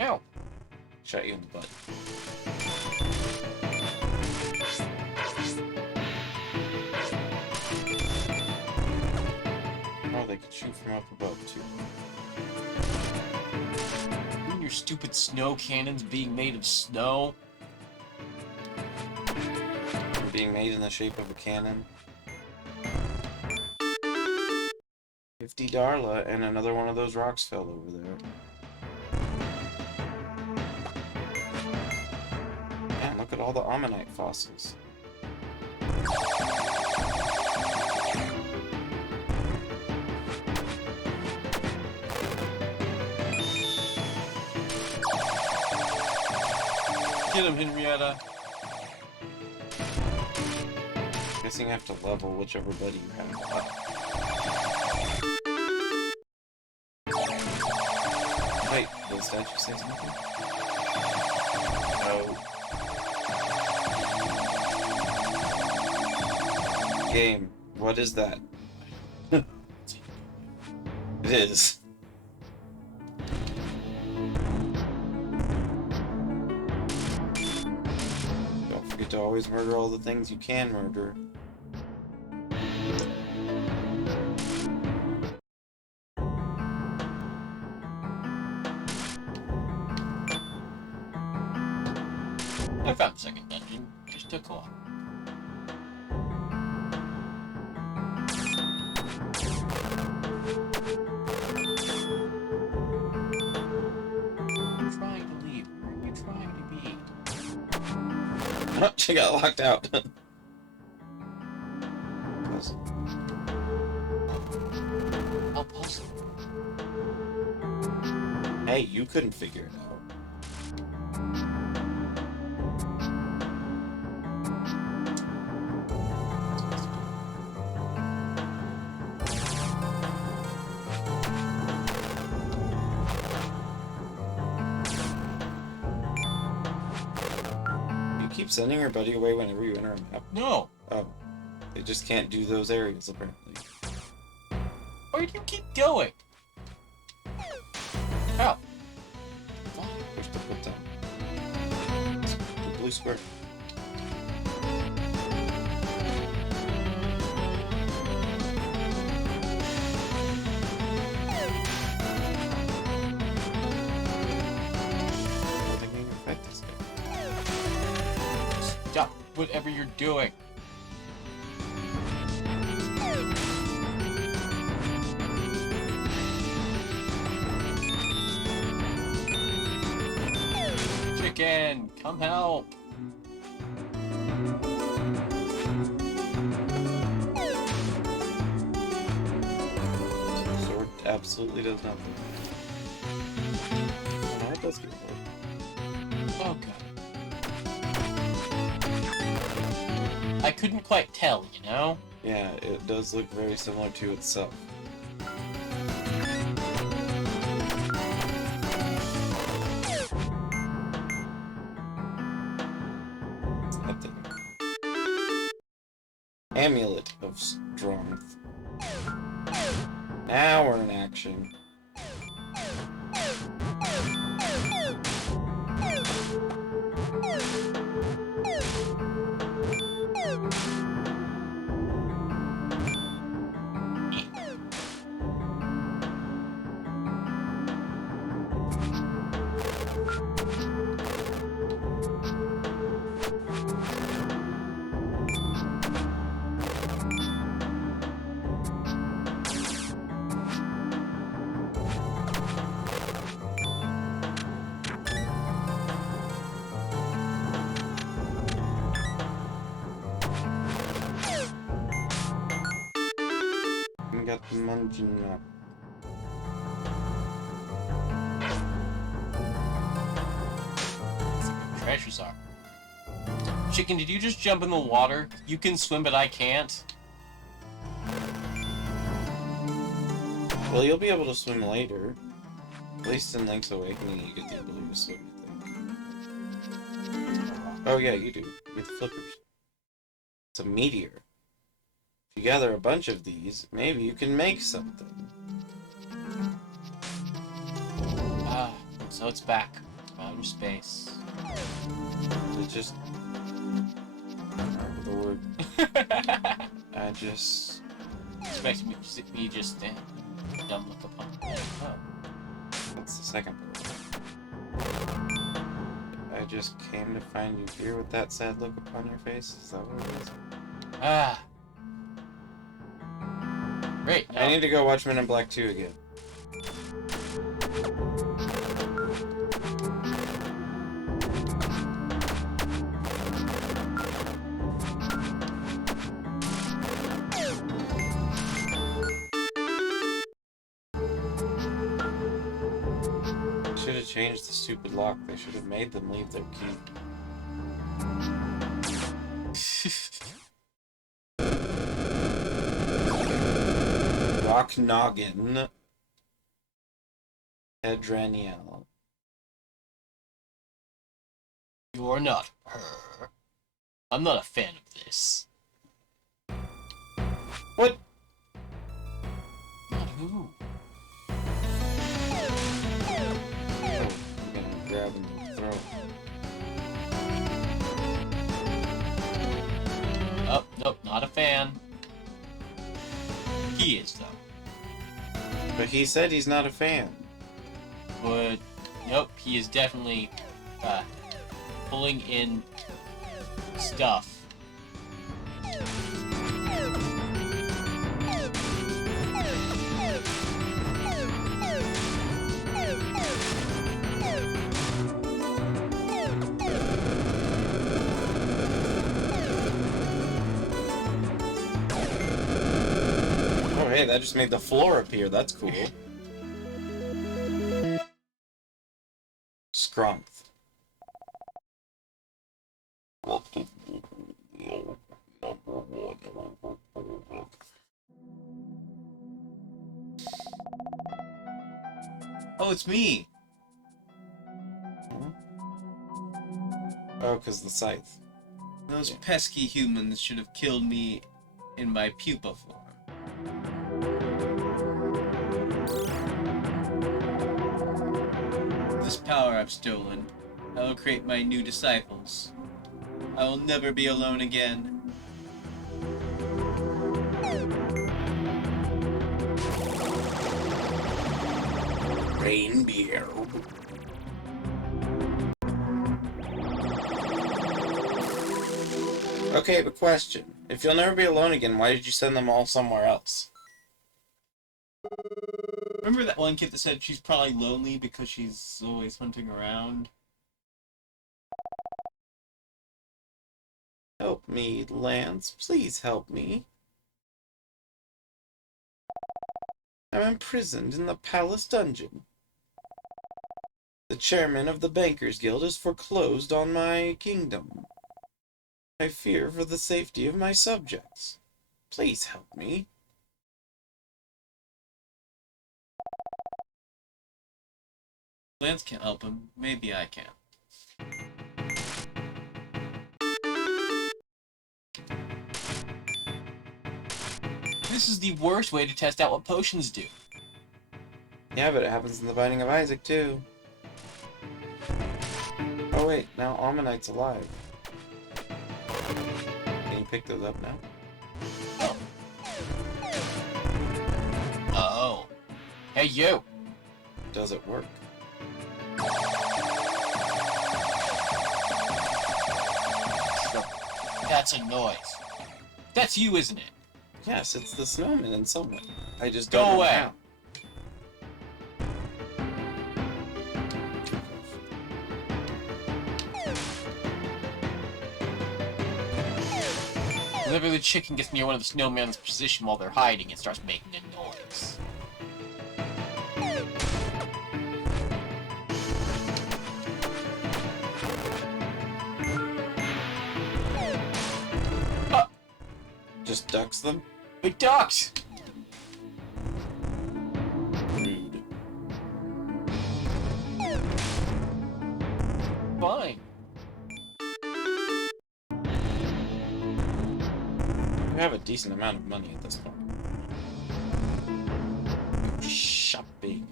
Ow! Shot you in the butt. Oh, they could shoot from up above, too. And your stupid snow cannons being made of snow? Being made in the shape of a cannon. 50 Darla, and another one of those rocks fell over there. Man, look at all the ammonite fossils. Get him, Henrietta! Guessing I have to level whichever buddy you have. Wait, did the statue say something? No. Game, what is that? It is. Don't forget to always murder all the things you can murder. I found the second dungeon. Just took off. I'm trying to leave. Where are you trying to be? Oh, she got locked out. Puzzle. How puzzle? Hey, you couldn't figure it out. Keep sending your buddy away whenever you enter a map? No! Oh. They just can't do those areas, apparently. Where do you keep going? Ow! Oh, push the foot down. The blue square. Stop whatever you're doing. Chicken, come help. Sword absolutely does nothing. Oh, it does get more. Oh god. I couldn't quite tell, you know? Yeah, it does look very similar to itself. Nothing. Amulet of Strength. Now we're in action. Got the munching up. Treasures are. Chicken, did you just jump in the water? You can swim, but I can't. Well, you'll be able to swim later. At least in Link's Awakening, you get the ability to swim, I think. Oh yeah, you do. With flippers. It's a meteor. If you gather a bunch of these, maybe you can make something. Ah, so it's back. outer space. It just... the word. I just... Expect me to just stand. Dumb look upon me. Oh. That's the second part. I just came to find you here with that sad look upon your face. Is that what it is? Ah. Great. No. I need to go watch Men in Black 2 again. Should have changed the stupid lock. They should have made them leave their key. Rock Noggin. Hedraniel. You're not her. I'm not a fan of this. What? Not who? I'm gonna grab him and throw. Oh, nope, not a fan. He is, though. But he said he's not a fan. But, nope, he is definitely, pulling in stuff. Oh, hey, that just made the floor appear. That's cool. Scrump. Oh, it's me! Oh, because the scythe. Those pesky humans should have killed me in my pupa form. This power I've stolen, I will create my new disciples. I will never be alone again. Reindeer. Okay, but question. If you'll never be alone again, why did you send them all somewhere else? Remember that one kid that said she's probably lonely because she's always hunting around? Help me, Lance. Please help me. I'm imprisoned in the palace dungeon. The chairman of the Bankers Guild has foreclosed on my kingdom. I fear for the safety of my subjects. Please help me. Lance can't help him. Maybe I can. This is the worst way to test out what potions do. Yeah, but it happens in the Binding of Isaac, too. Oh wait, now Ammonite's alive. Can you pick those up now? Oh. Hey, you! Does it work? That's a noise. That's you, isn't it? Yes, it's the snowman in some way. I just Go don't know away. how. Whenever the chicken gets near one of the snowman's position while they're hiding, it starts making a noise. Just ducks them? It ducked! Rude. Fine. We have a decent amount of money at this point. Shopping.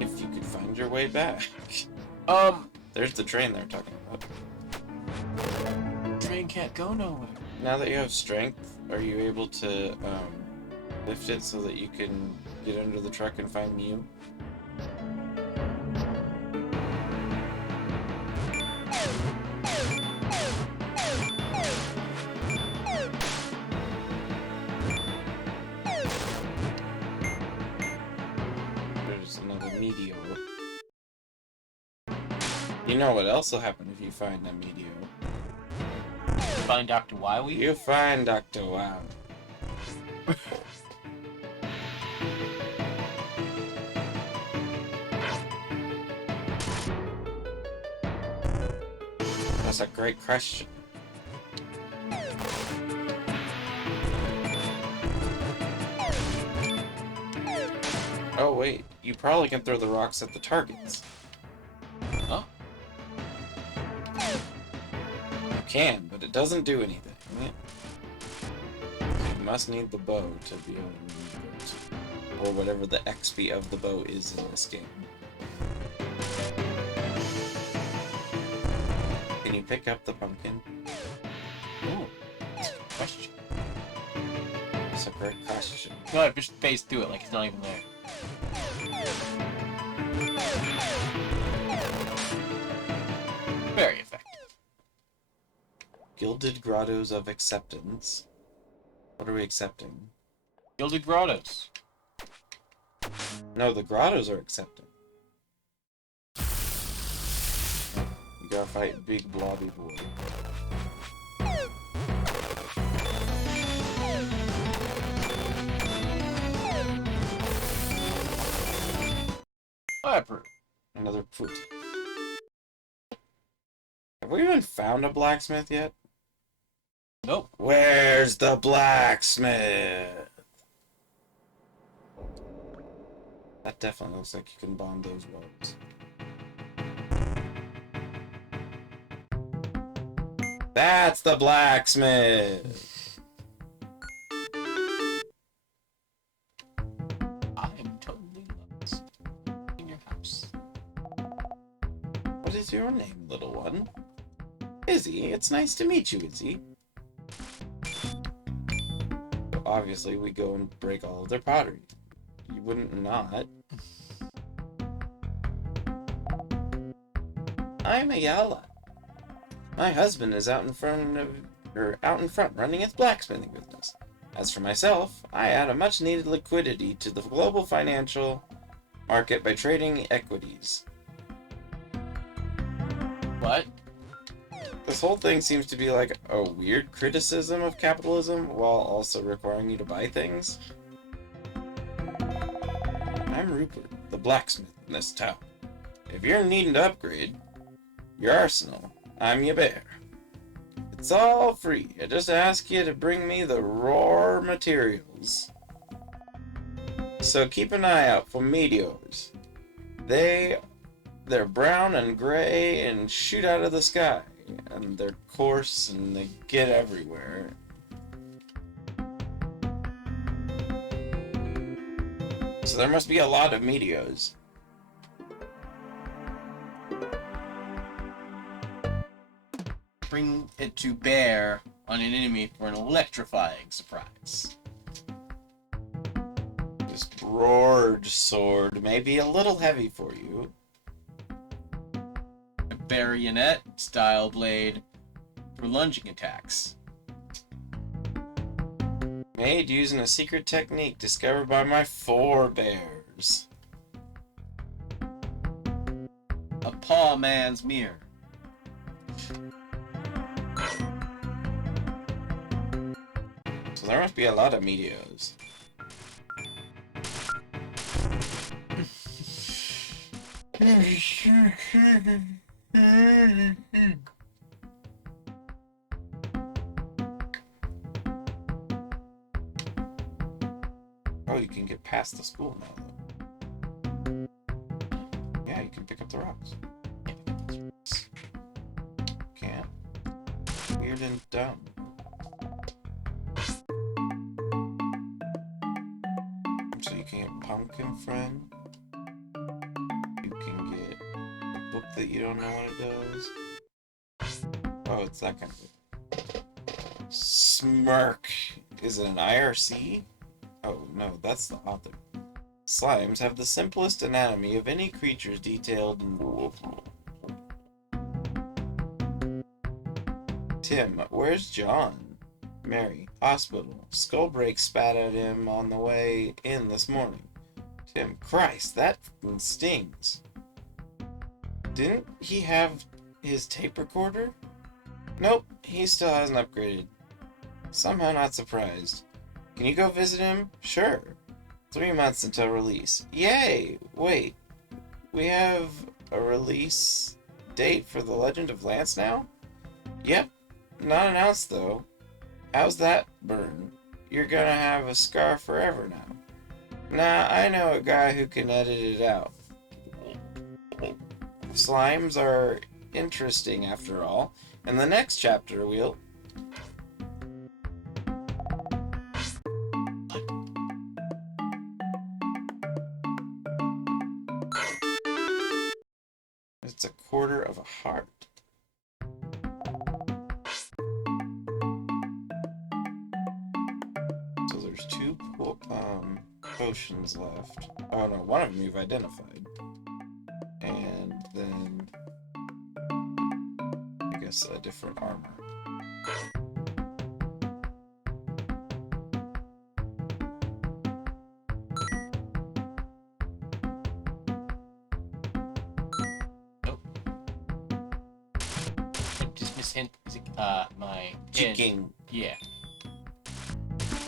If you your way back. There's the train they're talking about. Train can't go nowhere. Now that you have strength, are you able to lift it so that you can get under the truck and find Mew? There's another meteor. You know what else will happen if you find a meteor? Find Dr. Wily? You find Dr. Wow. That's a great question. Oh wait, you probably can throw the rocks at the targets. Huh? You can, but it doesn't do anything. You must need the bow to be able to use it. Or whatever the XP of the bow is in this game. Can you pick up the pumpkin? Ooh, that's a good question. It's a great question. No, I just phased through it like it's not even there. Very effective. Gilded Grottos of Acceptance. What are we accepting? Gilded Grottos. No, the grottos are accepting. You gotta fight Big Blobby Boy. I approve. Another foot. Have we even found a blacksmith yet? Nope. Where's the blacksmith? That definitely looks like you can bomb those walls. That's the blacksmith! I am totally lost in your house. What is your name, little one? Izzy, it's nice to meet you, Izzy. So obviously, we go and break all of their pottery. You wouldn't not. I'm Ayala. My husband is out in front running his blacksmithing business. As for myself, I add a much needed liquidity to the global financial market by trading equities. What? This whole thing seems to be like a weird criticism of capitalism while also requiring you to buy things. I'm Rupert, the blacksmith in this town. If you're needing to upgrade your arsenal, I'm your bear. It's all free. I just ask you to bring me the raw materials. So keep an eye out for meteors. They're brown and gray and shoot out of the sky. And they're coarse and they get everywhere. So there must be a lot of meteors. Bring it to bear on an enemy for an electrifying surprise. This roared sword may be a little heavy for you. A bayonet style blade for lunging attacks. Made using a secret technique discovered by my forebears. A paw man's mirror. So there must be a lot of meteors. Oh, you can get past the school now, though. Yeah, you can pick up the rocks. Can't. Weird and dumb. So you can get pumpkin friend. You can book that you don't know what it does? Oh, it's that kind of book. Smirk. Is it an IRC? Oh, no, that's the author. Slimes have the simplest anatomy of any creatures detailed in... Tim, where's John? Mary, hospital. Skullbreak spat at him on the way in this morning. Tim, Christ, that stings. Didn't he have his tape recorder? Nope, he still hasn't upgraded. Somehow not surprised. Can you go visit him? Sure. 3 months until release. Yay! Wait, we have a release date for The Legend of Lance now? Yep, not announced though. How's that burn? You're gonna have a scar forever now. Nah, I know a guy who can edit it out. Slimes are interesting after all. In the next chapter, we'll... It's a quarter of a heart. So there's two potions left. Oh no, one of them you've identified. And then... I guess a different armor. My Chicken. Yeah.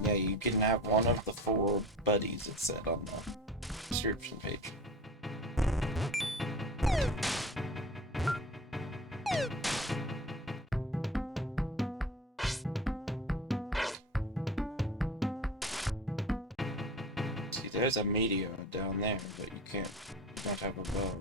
Yeah, you can have one of the 4 buddies it said on the description page. See, there's a meteor down there, but you can't. You don't have a bow.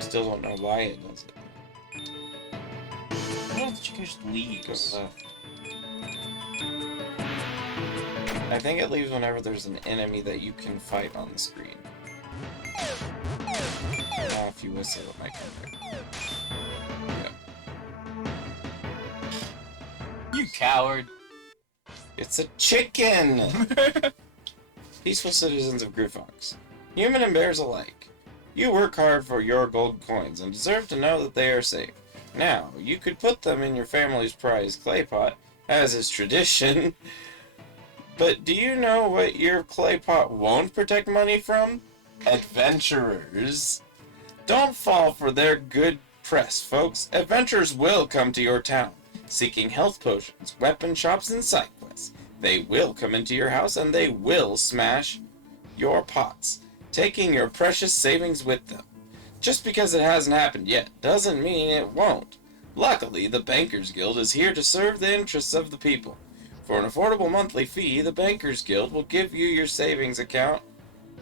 Still don't know why it does it. I don't think you just leave. Go left. I think it leaves whenever there's an enemy that you can fight on the screen. Now if you whistle it might come back. Yeah. You coward. It's a chicken! Peaceful citizens of Griffox. Human and bears alike. You work hard for your gold coins and deserve to know that they are safe. Now, you could put them in your family's prized clay pot, as is tradition. But do you know what your clay pot won't protect money from? Adventurers. Don't fall for their good press, folks. Adventurers will come to your town, seeking health potions, weapon shops, and side quests. They will come into your house and they will smash your pots, taking your precious savings with them. Just because it hasn't happened yet doesn't mean it won't. Luckily, the Bankers Guild is here to serve the interests of the people. For an affordable monthly fee, the Bankers Guild will give you your savings account,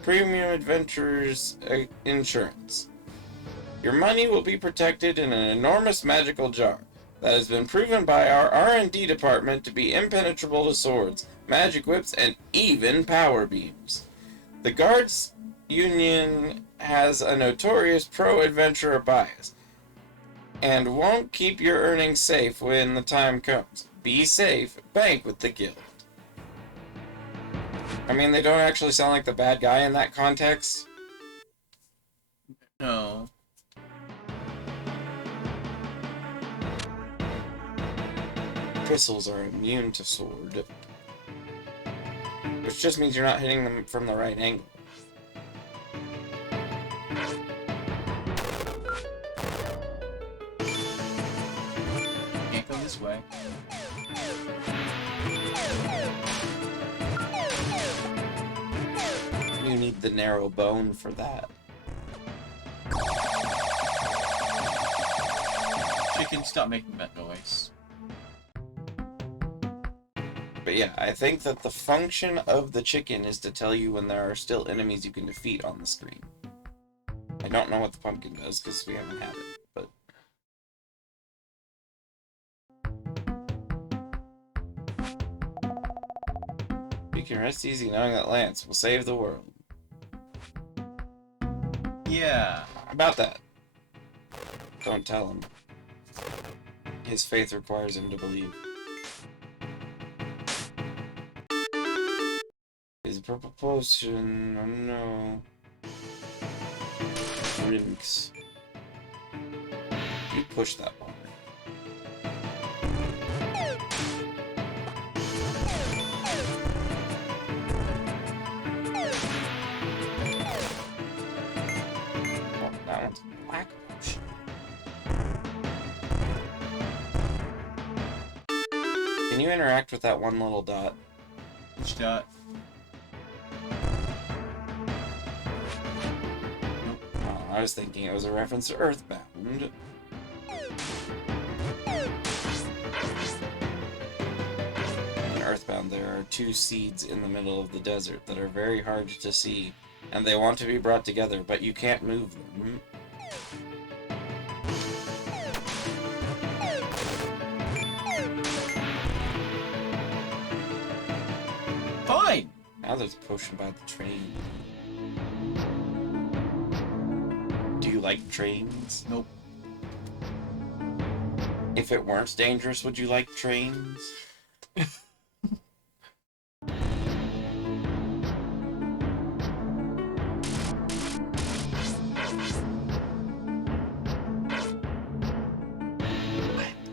Premium Adventurers Insurance. Your money will be protected in an enormous magical jar that has been proven by our R&D department to be impenetrable to swords, magic whips, and even power beams. The Guards Union has a notorious pro-adventurer bias and won't keep your earnings safe when the time comes. Be safe, bank with the guild. I mean, they don't actually sound like the bad guy in that context. No. Crystals are immune to sword, which just means you're not hitting them from the right angle. Can't go this way. You need the narrow bone for that. Chicken, stop making that noise. But yeah, I think that the function of the chicken is to tell you when there are still enemies you can defeat on the screen. I don't know what the pumpkin does because we haven't had it, but... You can rest easy knowing that Lance will save the world. Yeah. About that. Don't tell him. His faith requires him to believe. His purple potion, oh no. Rinks. You push that water. Oh, that one's black potion. Can you interact with that one little dot? Which dot? Oh, I was thinking it was a reference to Earthbound. In Earthbound, there are two seeds in the middle of the desert that are very hard to see, and they want to be brought together, but you can't move them. Fine! Now there's a potion by the train. Do you like trains? Nope. If it weren't dangerous, would you like trains? I'm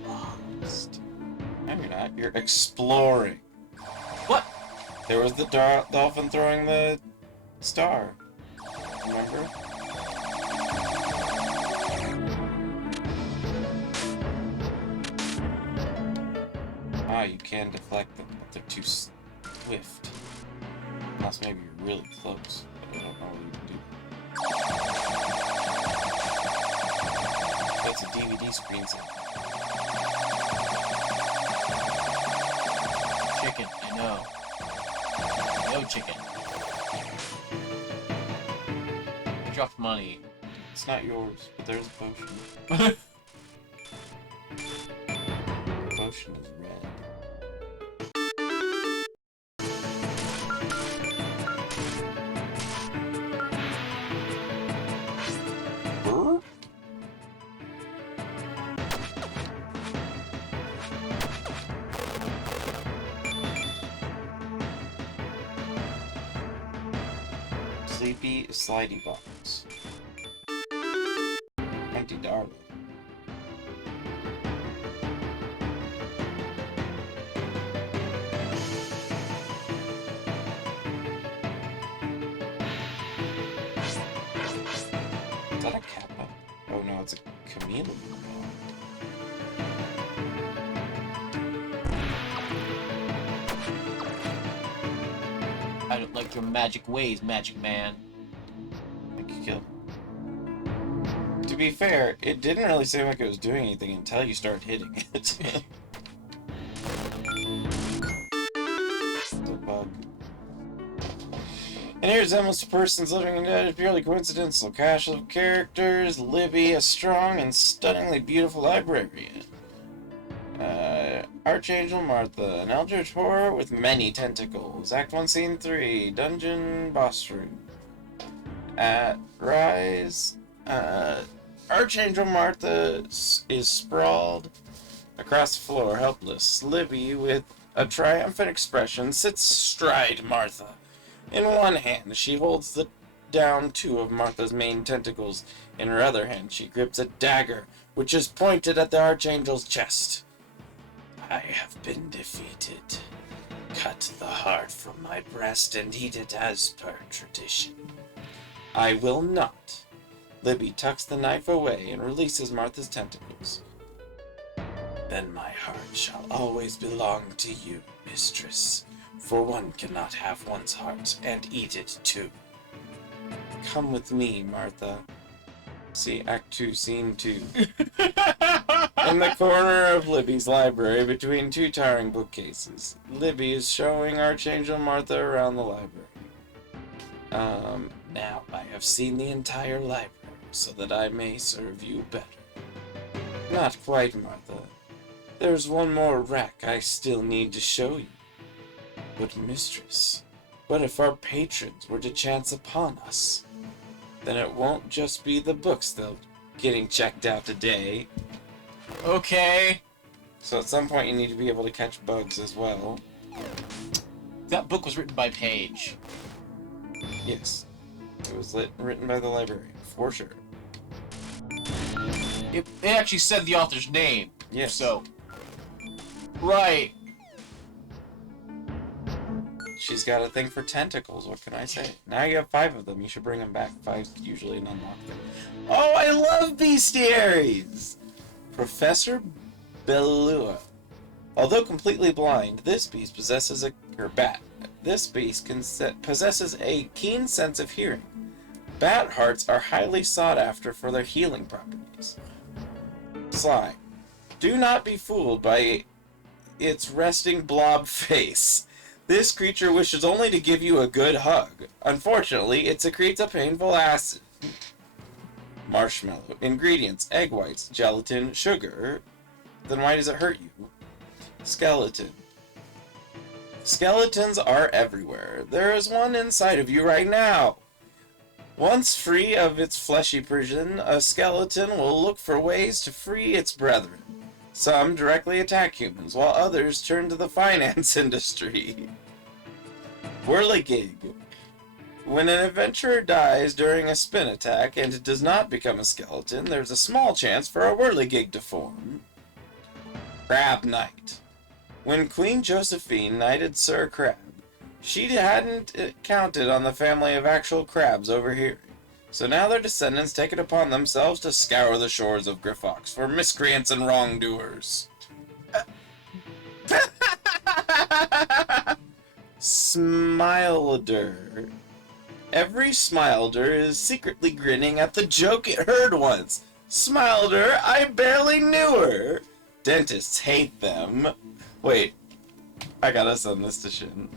lost. No, you're not. You're exploring. What? There was the dolphin throwing the star. Remember? Ah, you can deflect them, but they're too swift. Unless maybe you're really close, but I don't know what you can do. That's a DVD screensaver. Chicken, I know. No chicken. I dropped money. It's not yours, but there's a potion. The potion is red. Brr? Sleepy slidey box. Empty darling. Is that a kappa? Oh no, it's a chameleon. I don't like your magic ways, magic man. Thank you, kill. To be fair, it didn't really seem like it was doing anything until you started hitting it. It's a bug. And here's almost a person's living and dead is purely coincidental. Cast of characters, Libby, a strong and stunningly beautiful librarian. Archangel Martha, an eldritch horror with many tentacles. Act 1, Scene 3, Dungeon Boss Room. At Rise, Archangel Martha is sprawled across the floor, helpless. Libby, with a triumphant expression, sits astride Martha. In one hand, she holds down two of Martha's main tentacles. In her other hand, she grips a dagger, which is pointed at the Archangel's chest. I have been defeated. Cut the heart from my breast and eat it as per tradition. I will not. Libby tucks the knife away and releases Martha's tentacles. Then my heart shall always belong to you, mistress, for one cannot have one's heart and eat it too. Come with me, Martha. See Act 2, Scene 2. In the corner of Libby's library, between two towering bookcases, Libby is showing Archangel Martha around the library. Now I have seen the entire library, so that I may serve you better. Not quite, Martha. There's one more rack I still need to show you. But mistress, what if our patrons were to chance upon us? Then it won't just be the books they'll getting checked out today. Okay. So at some point you need to be able to catch bugs as well. That book was written by Paige. Yes. It was written by the librarian, for sure. It actually said the author's name. Yes. So. Right. She's got a thing for tentacles, what can I say? Now you have 5 of them, you should bring them back. 5's usually an unlock thing. Oh, I love bestiaries! Professor Bellua. Although completely blind, this beast possesses possesses a keen sense of hearing. Bat hearts are highly sought after for their healing properties. Slime. Do not be fooled by its resting blob face. This creature wishes only to give you a good hug. Unfortunately, it secretes a painful acid. Marshmallow. Ingredients: egg whites, gelatin, sugar. Then why does it hurt you? Skeleton. Skeletons are everywhere. There is one inside of you right now. Once free of its fleshy prison, a skeleton will look for ways to free its brethren. Some directly attack humans, while others turn to the finance industry. Whirligig. When an adventurer dies during a spin attack and it does not become a skeleton, there's a small chance for a whirligig to form. Crab Knight. When Queen Josephine knighted Sir Crab, she hadn't counted on the family of actual crabs over here. So now their descendants take it upon themselves to scour the shores of Griffox for miscreants and wrongdoers. Smileder. Every Smileder is secretly grinning at the joke it heard once. Smileder, I barely knew her. Dentists hate them. Wait, I gotta send this to Shin.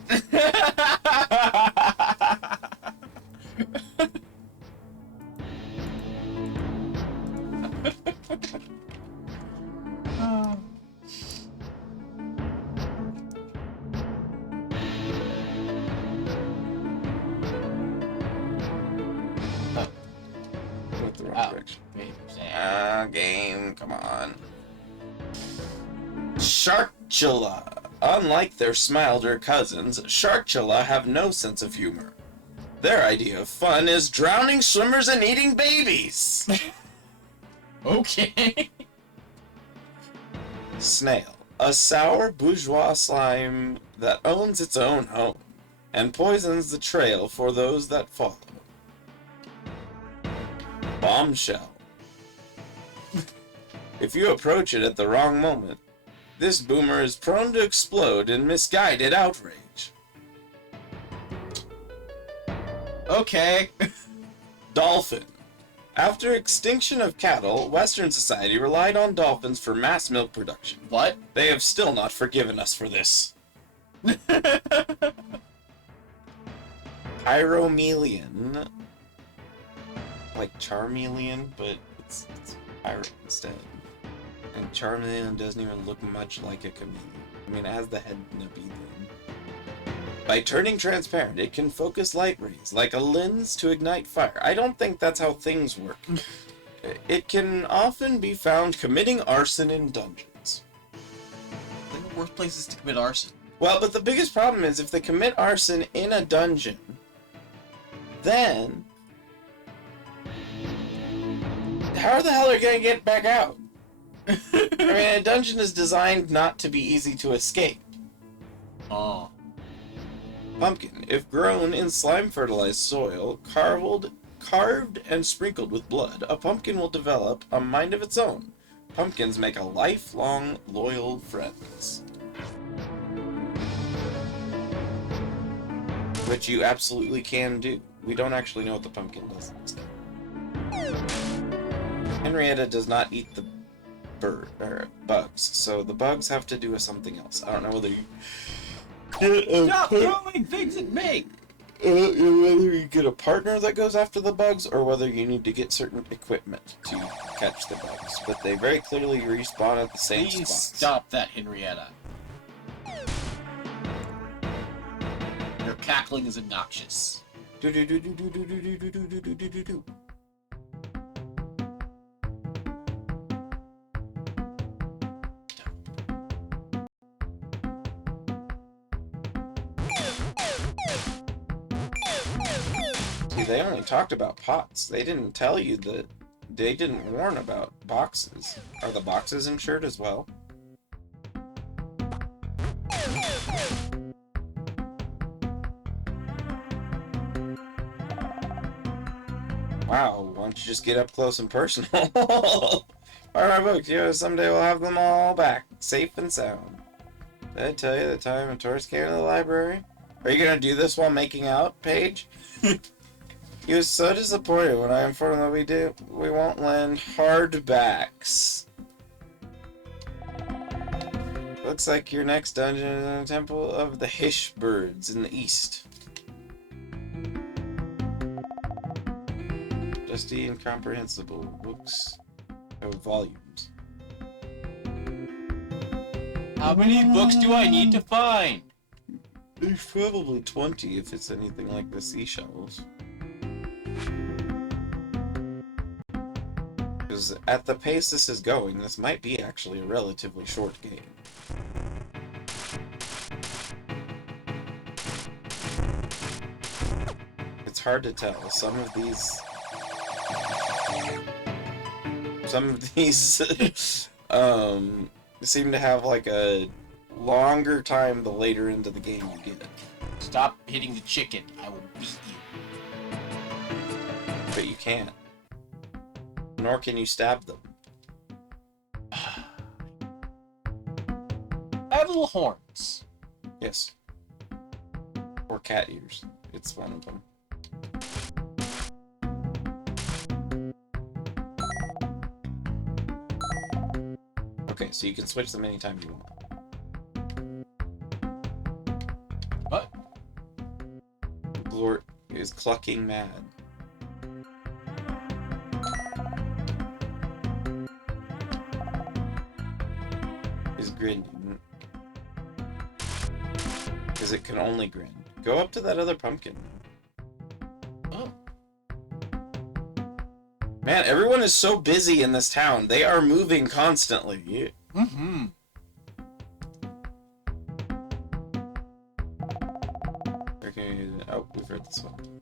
Went the wrong direction. Game, come on. Sharktula. Unlike their Smileder cousins, Sharktula have no sense of humor. Their idea of fun is drowning swimmers and eating babies. Okay. Snail. A sour bourgeois slime that owns its own home and poisons the trail for those that follow. Bombshell. If you approach it at the wrong moment, this boomer is prone to explode in misguided outrage. Okay. Dolphin. After extinction of cattle, Western society relied on dolphins for mass milk production. What? They have still not forgiven us for this. Pyromelian. Like Charmeleon, but it's pyro instead. And Charmeleon doesn't even look much like a chameleon. I mean, it has the head nippy thing. By turning transparent, it can focus light rays, like a lens to ignite fire. I don't think that's how things work. It can often be found committing arson in dungeons. They're the worst places to commit arson. Well, but the biggest problem is if they commit arson in a dungeon, then how the hell are they gonna get back out? I mean, a dungeon is designed not to be easy to escape. Oh. Pumpkin. If grown in slime-fertilized soil, carved and sprinkled with blood, a pumpkin will develop a mind of its own. Pumpkins make a lifelong, loyal friends. Which you absolutely can do. We don't actually know what the pumpkin does next time. Henrietta does not eat the bugs, so the bugs have to do with something else. I don't know whether you Stop throwing things at me! whether you get a partner that goes after the bugs, or whether you need to get certain equipment to catch the bugs. But they very clearly respawn at the same Please spots. stop that, Henrietta. Your cackling is obnoxious. Do do do do do do do do do do do do do do. See, they only talked about pots. They didn't tell you that. They didn't warn about boxes. Are the boxes insured as well? Wow, why don't you just get up close and personal? Alright, folks, someday we'll have them all back, safe and sound. Did I tell you the time a tourist came to the library? Are you gonna do this while making out, Paige? He was so disappointed when I informed him that we won't lend hardbacks. Looks like your next dungeon is in the Temple of the Hish Birds in the east. Dusty, incomprehensible books of volumes. How many books do I need to find? There's probably 20 if it's anything like the seashells. Because at the pace this is going, this might be actually a relatively short game. It's hard to tell. Some of these seem to have like a longer time the later into the game you get. Stop hitting the chicken. I will beat you. But you can't. Nor can you stab them. I have little horns. Yes. Or cat ears. It's one of them. Okay, so you can switch them anytime you want. What? Glort is clucking mad. Is grinning. Because it can only grin. Go up to that other pumpkin. Oh. Man, everyone is so busy in this town. They are moving constantly. Mm-hmm. Okay, oh, we've heard this one.